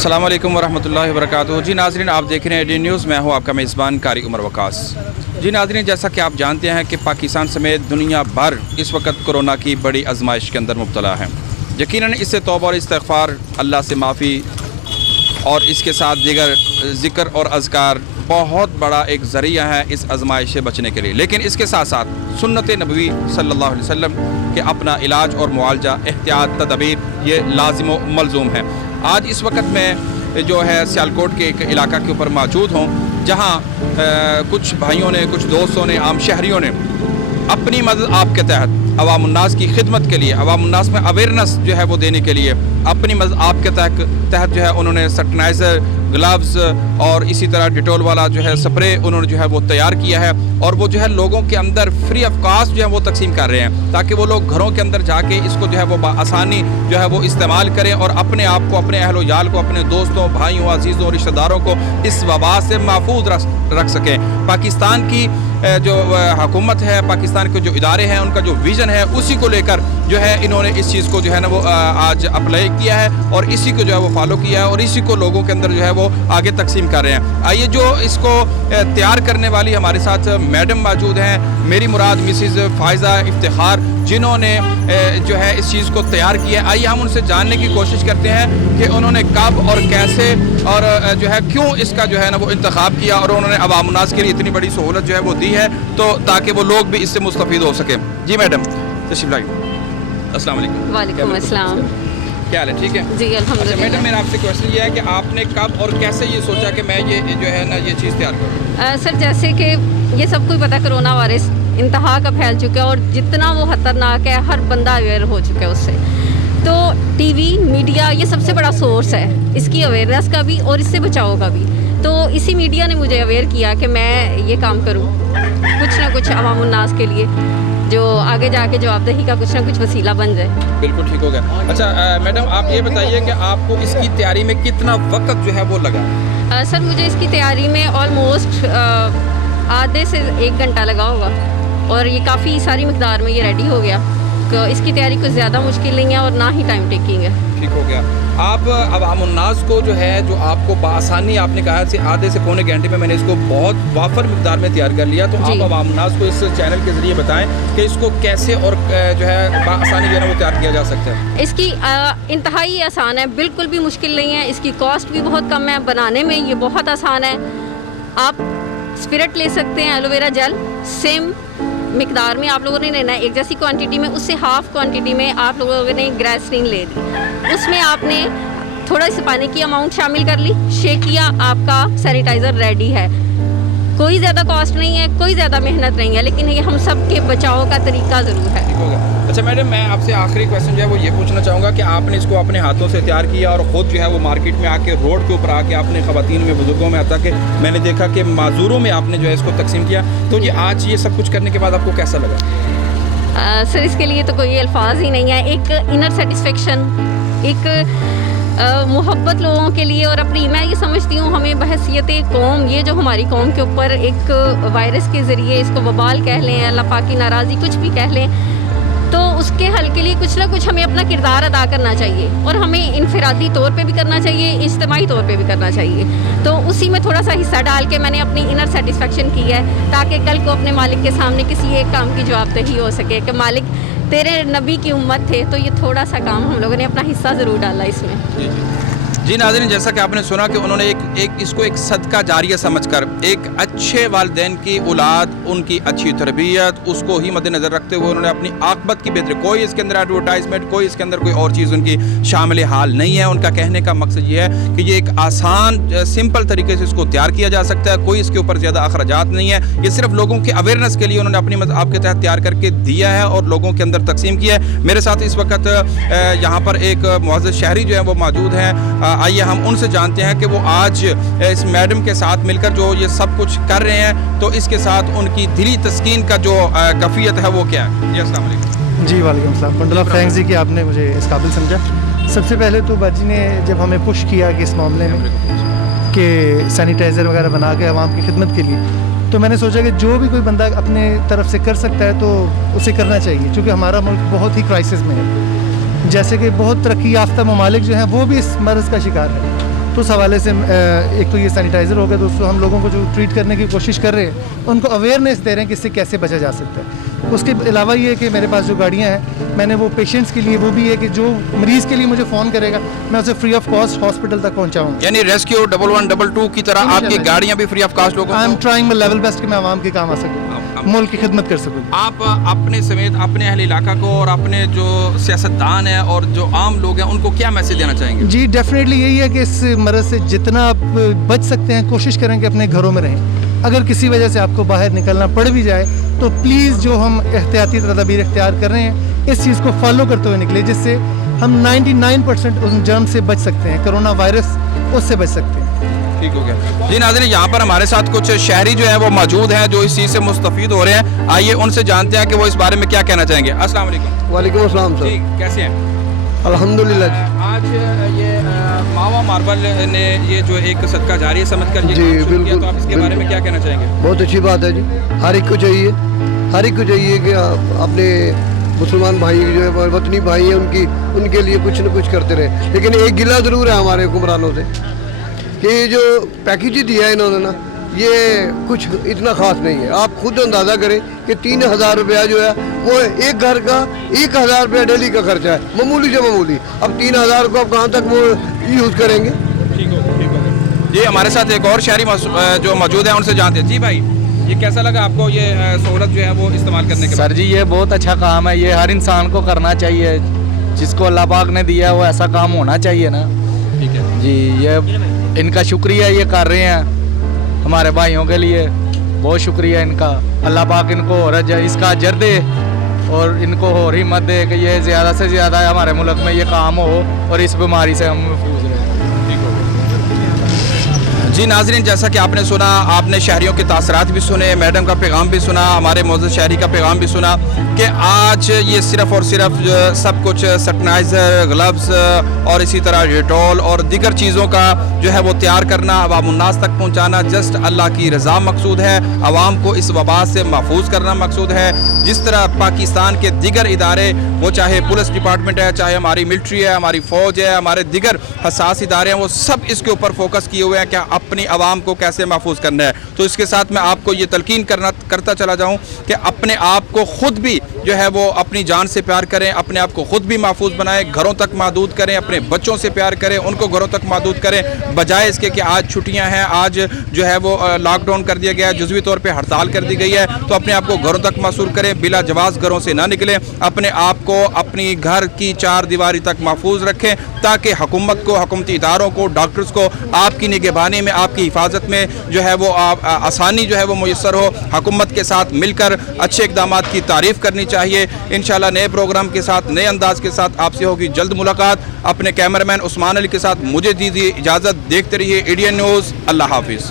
अस्सलाम वालेकुम वरहमतुल्लाहि वबरकातुहू। जी नाज़रीन, आप देख रहे हैं एडी न्यूज़। मैं हूं आपका मेज़बान कारी उमर वकास। जी नाज़रीन, जैसा कि आप जानते हैं कि पाकिस्तान समेत दुनिया भर इस वक्त कोरोना की बड़ी आजमाइश के अंदर मुब्तला है। यकीनन इससे तौबा और इस्तिग़फ़ार, अल्लाह से माफ़ी और इसके साथ दीगर ज़िक्र और अज़कार बहुत बड़ा एक ज़रिया है इस आजमाइश से बचने के लिए। लेकिन इसके साथ साथ सुन्नत नबवी सल्लल्लाहु अलैहि वसल्लम के अपना इलाज और मुआलजा, एहतियात, तदबीर ये लाजिम व मलजूम है। आज इस वक्त मैं जो है सियालकोट के एक इलाका के ऊपर मौजूद हूँ, जहाँ कुछ भाइयों ने, कुछ दोस्तों ने, आम शहरियों ने अपनी मदद आपके तहत अवामुन्नास की खिदमत के लिए, अवामुन्नास में अवेयरनेस जो है वो देने के लिए अपनी मदद आपके तहत जो है उन्होंने सैनिटाइज़र, ग्लव्स और इसी तरह डिटोल वाला जो है स्प्रे उन्होंने जो है वो तैयार किया है और वो जो है लोगों के अंदर फ्री ऑफ कास्ट जो है वो तकसीम कर रहे हैं, ताकि वो लोग घरों के अंदर जाके इसको जो है वो आसानी जो है वो इस्तेमाल करें और अपने आप को, अपने अहलो याल को, अपने दोस्तों, भाइयों, अजीज़ों, रिश्तेदारों को इस वबा से महफूज रख सकें। पाकिस्तान की जो हुकूमत है, पाकिस्तान के जो इदारे हैं, उनका जो विज़न है, उसी को लेकर जो है इन्होंने इस चीज़ को जो है ना वो आज अप्लाई किया है और इसी को जो है वो फॉलो किया है और इसी को लोगों के अंदर जो है वो आगे तकसीम कर रहे हैं। आइए, जो इसको तैयार करने वाली हमारे साथ मैडम मौजूद हैं, मेरी मुराद मिसिज़ फ़ाइज़ा इफ्तिखार, जिन्होंने जो है इस चीज़ को तैयार किया। आइए हम उनसे जानने की कोशिश करते हैं कि उन्होंने कब और कैसे और जो है क्यों इसका जो है ना वो इंतखाब किया और उन्होंने अवामुन्नास के लिए इतनी बड़ी सहूलत जो है वो दी है, तो ताकि वो लोग भी इससे मुस्तफ़ीद हो सकें। जी मैडम, तशरीफ़ लाइए। अस्सलाम वालेकुम। वालेकुम अस्सलाम। क्या हाल है? ठीक है जी अल्हम्दुलिल्लाह। अच्छा मैडम, मेरा आपसे क्वेश्चन ये है कि आपने कब और कैसे ये सोचा कि मैं ये जो है ना ये चीज़ तैयार करूँ? सर, जैसे कि ये सबको ही पता है कोरोना वायरस इंतहा का फैल चुका है और जितना वो ख़तरनाक है हर बंदा अवेयर हो चुका है उससे। तो टीवी, मीडिया ये सबसे बड़ा सोर्स है इसकी अवेयरनेस का भी और इससे बचाव का भी। तो इसी मीडिया ने मुझे अवेयर किया कि मैं ये काम करूँ, कुछ ना कुछ अवामुन्नास के लिए, जो आगे जाके जवाबदेही का कुछ ना कुछ वसीला बन जाए। बिल्कुल ठीक हो गया। अच्छा मैडम, आप ये बताइए कि आपको इसकी तैयारी में कितना वक्त जो है वो लगा? सर, मुझे इसकी तैयारी में ऑलमोस्ट आधे से 1 घंटा लगा होगा और ये काफ़ी सारी मिकदार में ये रेडी हो गया। तो इसकी तैयारी कुछ ज़्यादा मुश्किल नहीं है और ना ही टाइम टेकिंग है। ठीक हो गया। आप अवामुन्नास को जो है, जो आपको बआसानी आपने कहा कि आधे से पौने घंटे में मैंने इसको बहुत वाफर मिकदार में तैयार कर लिया, तो आप अवामुन्नास को इस चैनल के ज़रिए बताएं कि इसको कैसे और जो है बआसानी जो है वो तैयार किया जा सकता है। इसकी इंतहाई आसान है, बिल्कुल भी मुश्किल नहीं है। इसकी कॉस्ट भी बहुत कम है, बनाने में ये बहुत आसान है। आप स्पिरिट ले सकते हैं, एलोवेरा जेल सेम मिकदार में आप लोगों ने लेना है, एक जैसी क्वांटिटी में, उससे हाफ़ क्वांटिटी में आप लोगों ने ग्लिसरीन ले ली, उसमें आपने थोड़ा सा पानी की अमाउंट शामिल कर ली, शेक किया, आपका सैनिटाइज़र रेडी है। कोई ज़्यादा कॉस्ट नहीं है, कोई ज़्यादा मेहनत नहीं है, लेकिन ये हम सब के बचाव का तरीका ज़रूर है। ठीक होगा। अच्छा मैडम, मैं आपसे आखिरी क्वेश्चन जो है वो ये पूछना चाहूँगा कि आपने इसको अपने हाथों से तैयार किया और ख़ुद जो है वो मार्केट में आके, रोड के ऊपर आके आपने ख़वातीन में, बुजुर्गों में, आता कि मैंने देखा कि माजूरों में आपने जो है इसको तकसीम किया, तो ये आज ये सब कुछ करने के बाद आपको कैसा लगा? सर, इसके लिए तो कोई अल्फाज ही नहीं है। एक इनर सेटिस्फेक्शन, एक मोहब्बत लोगों के लिए, और अपनी, मैं ये समझती हूँ हमें बहसियत कौम, ये जो हमारी कौम के ऊपर एक वायरस के ज़रिए, इसको वबाल कह लें, अल्लाह पाक की नाराज़ी, कुछ भी कह लें, तो उसके हल के लिए कुछ ना कुछ हमें अपना किरदार अदा करना चाहिए और हमें इनफरादी तौर पे भी करना चाहिए, इज्तिमाई तौर पे भी करना चाहिए। तो उसी में थोड़ा सा हिस्सा डाल के मैंने अपनी इनर सेटिस्फेक्शन की है, ताकि कल को अपने मालिक के सामने किसी एक काम की जवाबदेही हो सके कि मालिक तेरे नबी की उम्मत थे, तो ये थोड़ा सा काम हम लोगों ने अपना हिस्सा ज़रूर डाला इसमें। जी नाज़रीन, जैसा कि आपने सुना कि उन्होंने इसको एक सदका जारिया समझकर एक अच्छे वालिदैन की औलाद, उनकी अच्छी तरबियत, उसको ही मद्देनज़र रखते हुए उन्होंने अपनी आक़िबत की बेहतरी, कोई इसके अंदर एडवर्टाइजमेंट, कोई इसके अंदर कोई और चीज़ उनकी शामिल हाल नहीं है। उनका कहने का मकसद ये है कि ये एक आसान, सिंपल तरीके से इसको तैयार किया जा सकता है, कोई इसके ऊपर ज़्यादा अखराजात नहीं है। ये सिर्फ लोगों के अवेयरनेस के लिए उन्होंने अपनी आपके तहत तैयार करके दिया है और लोगों के अंदर तकसीम किया है। मेरे साथ इस वक्त यहाँ पर एक मुअज़्ज़ज़ शहरी जो है वो मौजूद हैं। आइए हम उनसे जानते हैं कि वो आज इस मैडम के साथ मिलकर जो ये सब कुछ कर रहे हैं, तो इसके साथ उनकी दिली तस्कीन का जो कैफियत है वो क्या है। जी अस्सलाम वालेकुम। जी वालेकुम सलाम। मंडला थैंक्स जी कि आपने मुझे इस काबिल समझा। सबसे पहले तो बाजी ने जब हमें पुश किया कि इस मामले में कि सैनिटाइज़र वगैरह बना के आवाम की खिदमत के लिए, तो मैंने सोचा कि जो भी कोई बंदा अपने तरफ से कर सकता है तो उसे करना चाहिए, क्योंकि हमारा मुल्क बहुत ही क्राइसिस में है। जैसे कि बहुत तरक्की याफ्ता ममालिक जो हैं वो भी इस मर्ज़ का शिकार है, तो उस हवाले से एक तो ये सैनिटाइज़र हो गया, दोस्तों हम लोगों को जो ट्रीट करने की कोशिश कर रहे हैं उनको अवेयरनेस दे रहे हैं कि इससे कैसे बचा जा सकता है। उसके अलावा ये है कि मेरे पास जो गाड़ियाँ हैं, मैंने वो पेशेंट्स के लिए वो भी है कि जो मरीज़ के लिए मुझे फ़ोन करेगा मैं उसे फ्री ऑफ कॉस्ट हॉस्पिटल तक पहुँचाऊँ। यानी रेस्क्यू 1122 की तरह आपकी गाड़ियाँ भी फ्री ऑफ कॉस्ट लोगों आई एम को। ट्राइंग माई लेवल बेस्ट कि मैं आवाम के काम आ सकूँ, मुल्क की खिदमत कर सकूँ। आप अपने समेत अपने अहल इलाका को और अपने जो सियासतदान हैं और जो आम लोग हैं उनको क्या मैसेज देना चाहेंगे? जी डेफिनेटली यही है कि इस मरज़ से जितना आप बच सकते हैं कोशिश करें कि अपने घरों में रहें। अगर किसी वजह से आपको बाहर निकलना पड़ भी जाए तो प्लीज़ जो हम एहतियाती तदाबीर इख्तियार कर रहे हैं इस चीज़ को फॉलो करते हुए निकले, जिससे हम 99% उन जर्म से बच सकते हैं, कोरोना वायरस उससे बच सकते हैं। ठीक हो गया जी। नाज़रीन, यहाँ पर हमारे साथ कुछ शहरी जो है वो मौजूद हैं जो इस चीज़ से मुस्तफ़ीद हो रहे हैं। आइए उनसे जानते हैं कि वो इस बारे में क्या कहना चाहेंगे। अस्सलाम वालेकुम। वालेकुम अस्सलाम जी, सर। कैसे हैं? अल्हम्दुलिल्लाह जी। आज ये मावा मार्बल ने ये जो एक सदका जारी समझकर ये जी, काम शुरू किया, बिल्कुल, तो आप इसके बारे में क्या कहना चाहेंगे? बहुत अच्छी बात है जी। हर एक को चाहिए कि अपने मुसलमान भाई जो है वतनी भाई है उनके लिए कुछ न कुछ करते रहे। लेकिन एक गिला ज़रूर है हमारे हुक्मरानों से कि जो पैकेज दिया है इन्होंने ना, ये कुछ इतना ख़ास नहीं है। आप खुद अंदाज़ा करें कि 3000 रुपया जो है वो एक घर का 1000 रुपया डेली का खर्चा है, मामूली से मामूली। अब 3000 को आप कहाँ तक वो यूज़ करेंगे? ठीक हो जी। हमारे साथ एक और शहरी जो मौजूद है उनसे जानते हैं। जी भाई, ये कैसा लगा आपको ये सहूलत जो है वो इस्तेमाल करने के बाद? सर जी ये बहुत अच्छा काम है, ये हर इंसान को करना चाहिए। जिसको अल्लाह पाक ने दिया है वो ऐसा काम होना चाहिए ना। ठीक है जी, ये इनका शुक्रिया ये कर रहे हैं हमारे भाइयों के लिए, बहुत शुक्रिया इनका। अल्लाह पाक इनको और इसका अजर दे और इनको और हिम्मत दे कि ये ज़्यादा से ज़्यादा हमारे मुल्क में ये काम हो और इस बीमारी से हम महफूज रहें। जी नाज़रीन, जैसा कि आपने सुना, आपने शहरियों के तासरात भी सुने, मैडम का पैगाम भी सुना, हमारे मौजूद शहरी का पैगाम भी सुना कि आज ये सिर्फ़ और सिर्फ सब कुछ सैनिटाइज़र, ग्लव्स और इसी तरह डेटॉल और दीगर चीज़ों का जो है वो तैयार करना, अवामुन्नास तक पहुँचाना जस्ट अल्लाह की रज़ा मकसूद है। आवाम को इस वबा से महफूज करना मकसूद है। जिस तरह पाकिस्तान के दीगर इदारे, वो चाहे पुलिस डिपार्टमेंट है, चाहे हमारी मिलिट्री है, हमारी फ़ौज है, हमारे दीगर हसास इदारे हैं, वो सब इसके ऊपर फोकस किए हुए हैं कि अपनी आवाम को कैसे महफूज करना है। तो इसके साथ मैं आपको ये तलकीन करता चला जाऊं कि अपने आप को ख़ुद भी जो है वो अपनी जान से प्यार करें, अपने आप को ख़ुद भी महफूज बनाएं, घरों तक महदूद करें, अपने बच्चों से प्यार करें, उनको घरों तक महदूद करें, बजाय इसके कि आज छुट्टियां हैं, आज जो है वो लॉकडाउन कर दिया गया है, जुज़वी तौर पे हड़ताल कर दी गई है। तो अपने आप को घरों तक महसूर करें, बिला जवाज़ घरों से ना निकलें, अपने आप को अपनी घर की चार दीवारी तक महफूज रखें ताकि हुकूमत को, हुकूमती इदारों को, डॉक्टर्स को आपकी निगहबानी में, आपकी हिफाजत में जो है वो आसानी जो है वो मुयस्सर हो। हुकूमत के साथ मिलकर अच्छे इक़दामात की तारीफ़ करनी चाहिए। इंशाल्लाह नए प्रोग्राम के साथ, नए अंदाज के साथ आपसे होगी जल्द मुलाकात। अपने कैमरामैन उस्मान अली के साथ मुझे दीजिए इजाज़त। देखते रहिए ADN न्यूज़। अल्लाह हाफिज़।